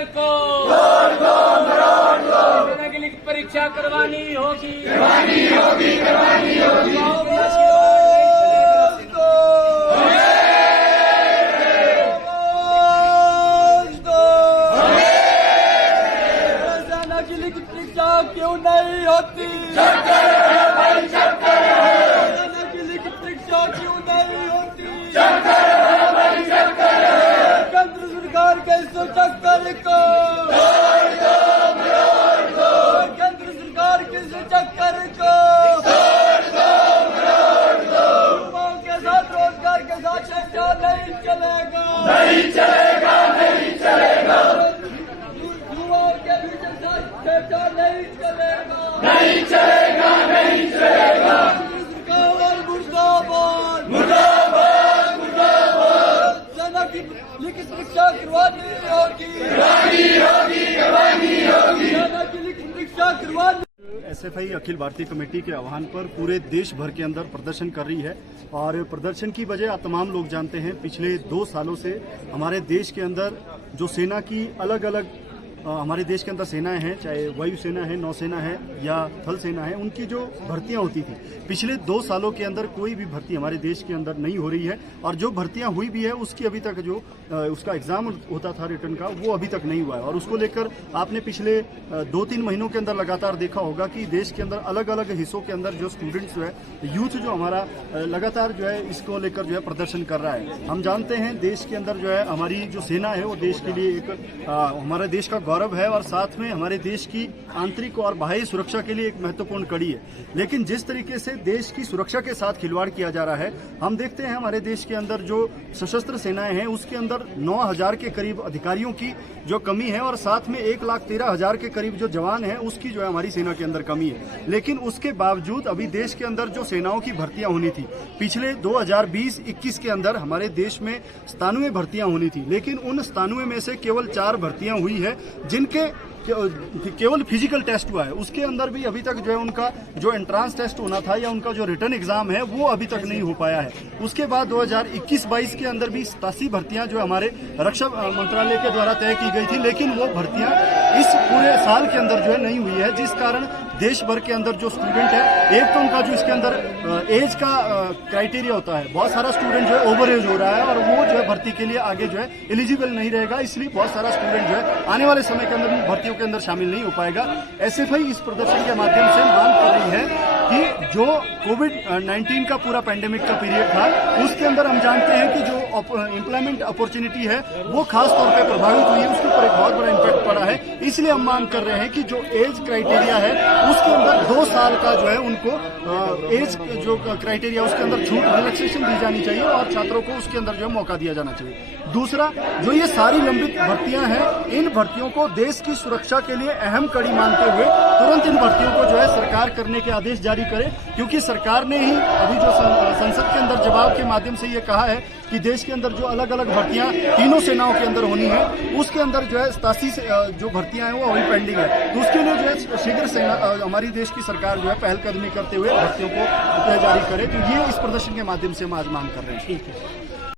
सरकार को सेना की लिखित परीक्षा करवानी होगी। सेना की लिखित परीक्षा क्यों नहीं होती? सेना की लिखित परीक्षा क्यों नहीं होती? केंद्र सरकार के इस चक्कर को, केंद्र सरकार के इस चक्कर को, युवाओं के साथ रोजगार के साथ चर्चा नहीं चलेगा, नहीं चलेगा, नहीं चलेगा। युवाओं के बीच चर्चा नहीं चलेगा, नहीं चलेगा, नहीं चलेगा। सरकार मुर्दाबाद, मुर्दाबाद, मुर्दाबाद। सेना की लिखित परीक्षा करवानी होगी, करवानी होगी, करवानी होगी। सेना की लिखित परीक्षा करवानी। एसएफआई अखिल भारतीय कमेटी के आह्वान पर पूरे देश भर के अंदर प्रदर्शन कर रही है और प्रदर्शन की वजह तमाम लोग जानते हैं। पिछले 2 सालों से हमारे देश के अंदर जो सेना की अलग अलग हमारे देश के अंदर सेनाएं हैं, चाहे वायुसेना है, नौसेना है या थल सेना है, उनकी जो भर्तियां होती थी पिछले 2 सालों के अंदर कोई भी भर्ती हमारे देश के अंदर नहीं हो रही है और जो भर्तियां हुई भी है उसकी अभी तक जो उसका एग्जाम होता था रिटर्न का वो अभी तक नहीं हुआ है। और उसको लेकर आपने पिछले 2-3 महीनों के अंदर लगातार देखा होगा कि देश के अंदर अलग अलग हिस्सों के अंदर जो स्टूडेंट्स जो है, यूथ जो हमारा लगातार जो है इसको लेकर जो है प्रदर्शन कर रहा है। हम जानते हैं देश के अंदर जो है हमारी जो सेना है वो देश के लिए एक हमारे देश का गौरव है और साथ में हमारे देश की आंतरिक और बाह्य सुरक्षा के लिए एक महत्वपूर्ण कड़ी है। लेकिन जिस तरीके से देश की सुरक्षा के साथ खिलवाड़ किया जा रहा है, हम देखते हैं हमारे देश के अंदर जो सशस्त्र सेनाएं हैं उसके अंदर 9,000 के करीब अधिकारियों की जो कमी है और साथ में 1,13,000 के करीब जो जवान हैं उसकी जो है हमारी सेना के अंदर कमी है। लेकिन उसके बावजूद अभी देश के अंदर जो सेनाओं की भर्तियां होनी थी पिछले 2020-21 के अंदर हमारे देश में 97 भर्तियां होनी थी, लेकिन उन 97 में से केवल 4 भर्तियां हुई है जिनके केवल फिजिकल टेस्ट हुआ है। उसके अंदर भी अभी तक जो है उनका जो एंट्रांस टेस्ट होना था या उनका जो रिटर्न एग्जाम है वो अभी तक नहीं हो पाया है। उसके बाद 2021-22 के अंदर भी 87 भर्तियां जो हमारे रक्षा मंत्रालय के द्वारा तय की गई थी, लेकिन वो भर्तियां इस पूरे साल के अंदर जो है नहीं हुई है, जिस कारण देश भर के अंदर जो स्टूडेंट है, एक तो उनका जो इसके अंदर एज का क्राइटेरिया होता है, बहुत सारा स्टूडेंट जो है ओवर एज हो रहा है और वो जो है भर्ती के लिए आगे जो है एलिजिबल नहीं रहेगा, इसलिए बहुत सारा स्टूडेंट जो है आने वाले समय के अंदर भी भर्तियों के अंदर शामिल नहीं हो पाएगा। एसएफआई इस प्रदर्शन के माध्यम से मांग कर रही है कि जो कोविड-19 का पूरा पैंडेमिक का पीरियड था उसके अंदर हम जानते हैं कि जो एम्प्लॉयमेंट अपॉर्चुनिटी है वो खास तौर पे प्रभावित हुई है, उसके ऊपर एक बहुत बड़ा इम्पैक्ट पड़ा है। इसलिए हम मांग कर रहे हैं कि जो एज क्राइटेरिया है उसके अंदर 2 साल का जो है उनको एज जो क्राइटेरिया उसके अंदर छूट रिलैक्सेशन दी जानी चाहिए और छात्रों को उसके अंदर जो है मौका दिया जाना चाहिए। दूसरा, जो ये सारी लंबित भर्तियां हैं, इन भर्तियों को देश की सुरक्षा के लिए अहम कड़ी मानते हुए तुरंत इन भर्तियों को जो है सरकार करने के आदेश जारी करे, क्योंकि सरकार ने ही अभी जो संसद के अंदर जवाब के माध्यम से ये कहा है कि देश के अंदर जो अलग अलग भर्तियां तीनों सेनाओं के अंदर होनी है उसके अंदर जो है 87 जो भर्तियां हैं वो अभी पेंडिंग है। तो उसके लिए जो है शीघ्र हमारी देश की सरकार जो है पहलकदमी करते हुए भर्तियों को जारी करे। तो ये इस प्रदर्शन के माध्यम से हम आज मांग कर रहे हैं। ठीक है।